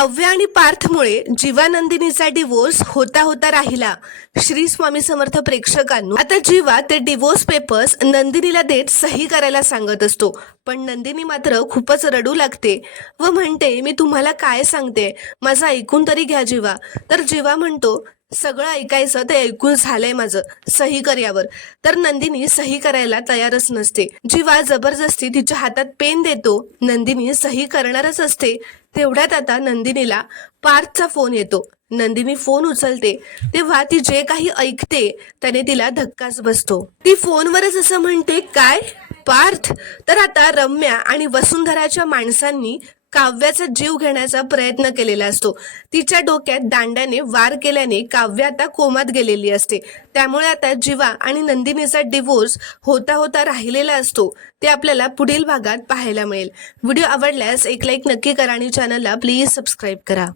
काव्य आणि पार्थमुळे जीवा नंदिनीचा डिवोर्स होता होता राहिला. श्री स्वामी समर्थ प्रेक्षकांनो, आता जीवा ते डिवोर्स पेपर्स नंदिनीला देत सही करायला सांगत असतो, पण नंदिनी मात्र खूपच रडू लागते व म्हणते, मी तुम्हाला काय सांगते, माझं ऐकून तरी घ्या जीवा. तर जीवा म्हणतो, सगळं ऐकायचं ते ऐकून झालंय माझं, सही कर यावर. तर नंदिनी सही करायला तयारच नसते. जीवा जबरदस्ती तिच्या हातात पेन देतो. नंदिनी सही करणारच असते. तेवढ्यात आता नंदिनीला पार्थचा फोन येतो. नंदिनी फोन उचलते तेव्हा ती जे काही ऐकते त्याने तिला धक्काच बसतो. ती फोनवरच असं म्हणते, काय पार्थ? तर आता रम्या आणि वसुंधराच्या माणसांनी काव्याचा जीव घेण्याचा प्रयत्न केलेला असतो. तिच्या डोक्यात दांड्याने वार केल्याने काव्य आता कोमात गेलेली असते. त्यामुळे आता जीवा आणि नंदिनीचा डिवोर्स होता होता राहिलेला असतो. ते आपल्याला पुढील भागात पाहायला मिळेल. व्हिडिओ आवडल्यास एक लाईक नक्की करा आणि चॅनलला प्लीज सबस्क्राईब करा.